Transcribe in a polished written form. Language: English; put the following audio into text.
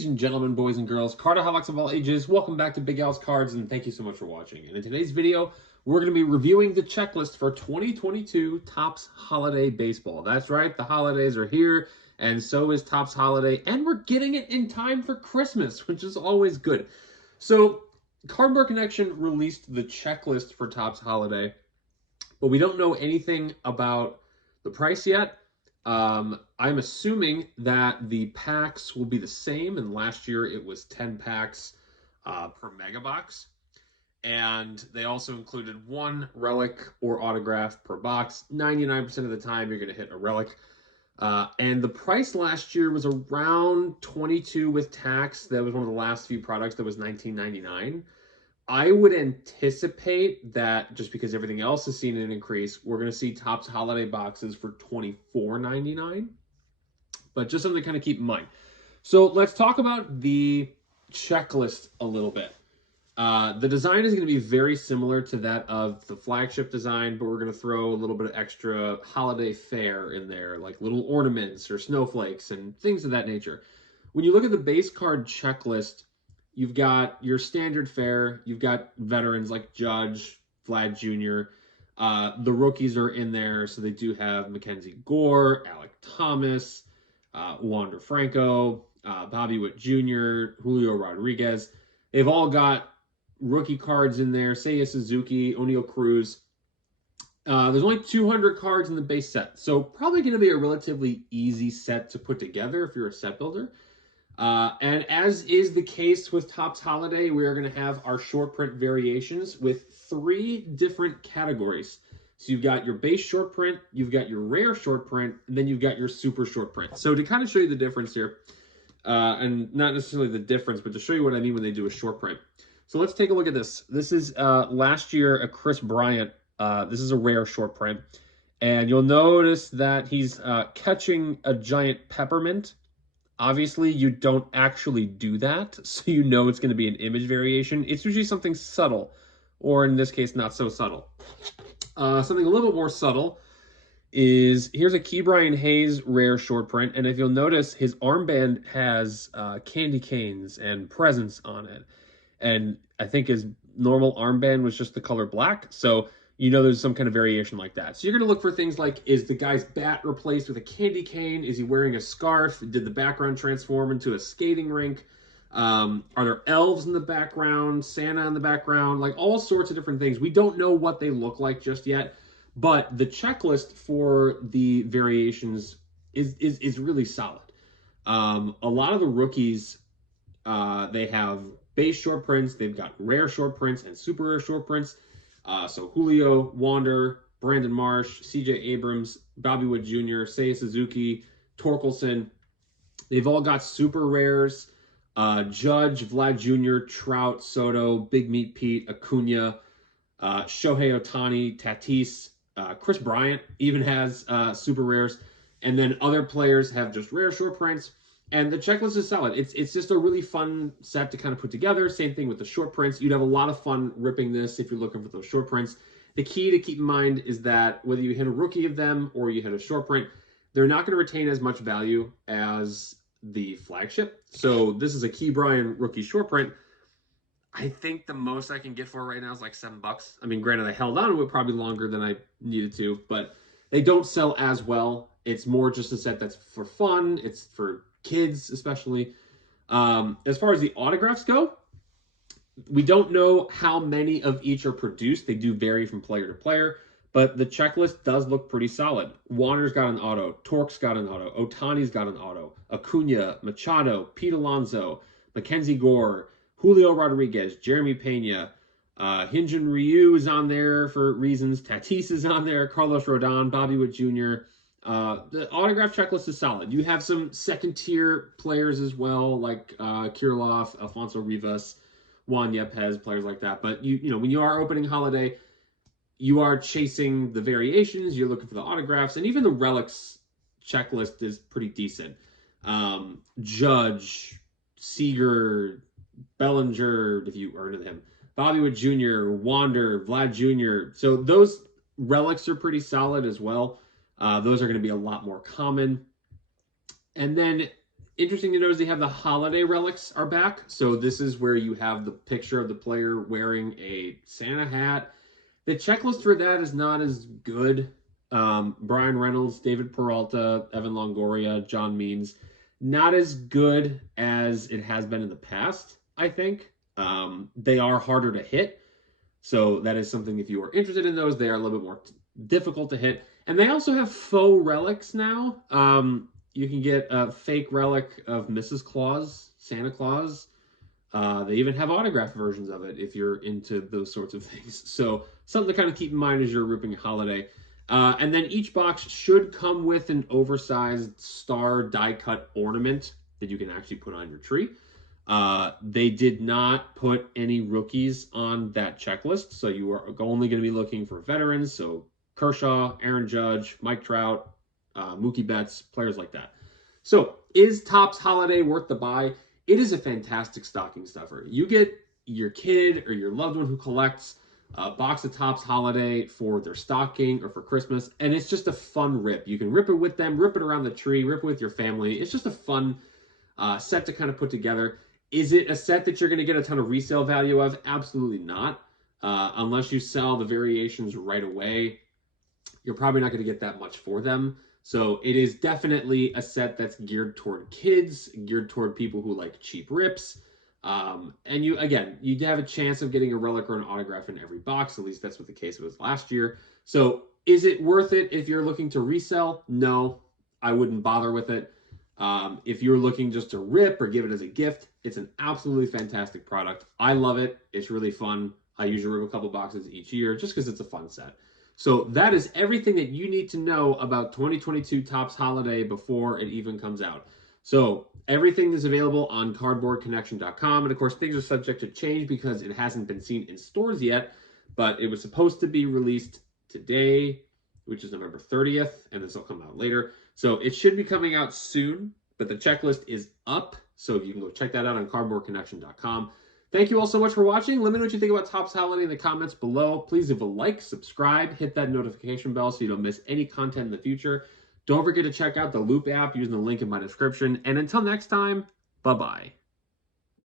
Ladies and gentlemen, boys and girls, cardaholics of all ages, welcome back to Big Al's Cards, and thank you so much for watching. And in today's video, we're going to be reviewing the checklist for 2022 Topps Holiday Baseball. That's right, the holidays are here, and so is Topps Holiday, and we're getting it in time for Christmas, which is always good. So, Cardboard Connection released the checklist for Topps Holiday, but we don't know anything about the price yet. I'm assuming that the packs will be the same, and last year it was 10 packs per mega box. And they also included one relic or autograph per box. 99% of the time you're going to hit a relic. And the price last year was around $22 with tax. That was one of the last few products that was $19.99. I would anticipate that just because everything else has seen an increase, we're going to see Topps Holiday boxes for $24.99. But just something to kind of keep in mind. So let's talk about the checklist a little bit. The design is going to be very similar to that of the flagship design, but we're going to throw a little bit of extra holiday fare in there, like little ornaments or snowflakes and things of that nature. When you look at the base card checklist, you've got your standard fare, you've got veterans like Judge, Vlad Jr., the rookies are in there, so they do have Mackenzie Gore, Alec Thomas, Wander Franco, Bobby Witt Jr., Julio Rodriguez. They've all got rookie cards in there, Seiya Suzuki, O'Neal Cruz. There's only 200 cards in the base set, so probably going to be a relatively easy set to put together if you're a set builder. And as is the case with Topps Holiday, we are going to have our short print variations with 3 different categories. So you've got your base short print, you've got your rare short print, and then you've got your super short print. So to kind of show you the difference here, and not necessarily the difference, but to show you what I mean when they do a short print. So let's take a look at this. This is last year a Chris Bryant. This is a rare short print. And you'll notice that he's catching a giant peppermint. Obviously, you don't actually do that, so you know it's going to be an image variation. It's usually something subtle, or in this case, not so subtle. Something a little bit more subtle is, here's a Ke'Bryan Hayes rare short print, and if you'll notice, his armband has candy canes and presents on it. And I think his normal armband was just the color black, so you know there's some kind of variation like that. So you're going to look for things like, is the guy's bat replaced with a candy cane? Is he wearing a scarf? Did the background transform into a skating rink? Are there elves in the background? Santa in the background? Like all sorts of different things. We don't know what they look like just yet, but the checklist for the variations is really solid. A lot of the rookies, they have base short prints. They've got rare short prints and super rare short prints. So Julio, Wander, Brandon Marsh, C.J. Abrams, Bobby Witt Jr., Seiya Suzuki, Torkelson. They've all got super rares. Judge, Vlad Jr., Trout, Soto, Big Meat Pete, Acuna, Shohei Ohtani, Tatis, Chris Bryant even has super rares. And then other players have just rare short prints. And the checklist is solid. It's just a really fun set to kind of put together. Same thing with the short prints. You'd have a lot of fun ripping this if you're looking for those short prints. The key to keep in mind is that whether you hit a rookie of them or you hit a short print, they're not going to retain as much value as the flagship. So this is a Ke'Bryan rookie short print. I think the most I can get for it right now is like $7. I mean, granted, I held on to it probably longer than I needed to, but they don't sell as well. It's more just a set that's for fun. It's for kids especially. As far as the autographs go, we don't know how many of each are produced. They do vary from player to player, but the checklist does look pretty solid. Wander's got an auto, Tork's got an auto, Ohtani's got an auto, Acuna, Machado, Pete Alonso, Mackenzie Gore, Julio Rodriguez, Jeremy Pena, Hyunjin Ryu is on there for reasons, Tatis is on there, Carlos Rodon, Bobby Witt Jr., the autograph checklist is solid. You have some second-tier players as well, like Kirilloff, Alfonso Rivas, Juan Yepes, players like that. But you know, when you are opening Holiday, you are chasing the variations. You're looking for the autographs, and even the relics checklist is pretty decent. Judge, Seager, Bellinger, if you are into him, Bobby Witt Jr., Wander, Vlad Jr. So those relics are pretty solid as well. Those are going to be a lot more common. And then Interesting to note is they have the holiday relics are back. So this is where you have the picture of the player wearing a Santa hat. The checklist for that is not as good. Brian Reynolds, David Peralta, Evan Longoria, John Means, not as good as it has been in the past, I think. They are harder to hit. So that is something, if you are interested in those, they are a little bit more difficult to hit. And they also have faux relics now. You can get a fake relic of Mrs. Claus, Santa Claus. They even have autographed versions of it if you're into those sorts of things. So something to kind of keep in mind as you're ripping holiday. And then each box should come with an oversized star die-cut ornament that you can actually put on your tree. They did not put any rookies on that checklist, so you are only going to be looking for veterans, so Kershaw, Aaron Judge, Mike Trout, Mookie Betts, players like that. So is Topps Holiday worth the buy? It is a fantastic stocking stuffer. You get your kid or your loved one who collects a box of Topps Holiday for their stocking or for Christmas, and it's just a fun rip. You can rip it with them, rip it around the tree, rip it with your family. It's just a fun set to kind of put together. Is it a set that you're going to get a ton of resale value of? Absolutely not. Unless you sell the variations right away, you're probably not going to get that much for them. So it is definitely a set that's geared toward kids, geared toward people who like cheap rips. And you have a chance of getting a relic or an autograph in every box. At least that's what the case was last year. So is it worth it if you're looking to resell? No, I wouldn't bother with it. If you're looking just to rip or give it as a gift, it's an absolutely fantastic product. I love it. It's really fun. I usually rip a couple boxes each year just because it's a fun set. So that is everything that you need to know about 2022 Topps Holiday before it even comes out. So everything is available on cardboardconnection.com. And of course, things are subject to change because it hasn't been seen in stores yet, but it was supposed to be released today, which is November 30th, and this will come out later. So it should be coming out soon, but the checklist is up. So you can go check that out on cardboardconnection.com. Thank you all so much for watching. Let me know what you think about Topps Holiday in the comments below. Please leave a like, subscribe, hit that notification bell so you don't miss any content in the future. Don't forget to check out the Loop app using the link in my description. And until next time, bye-bye.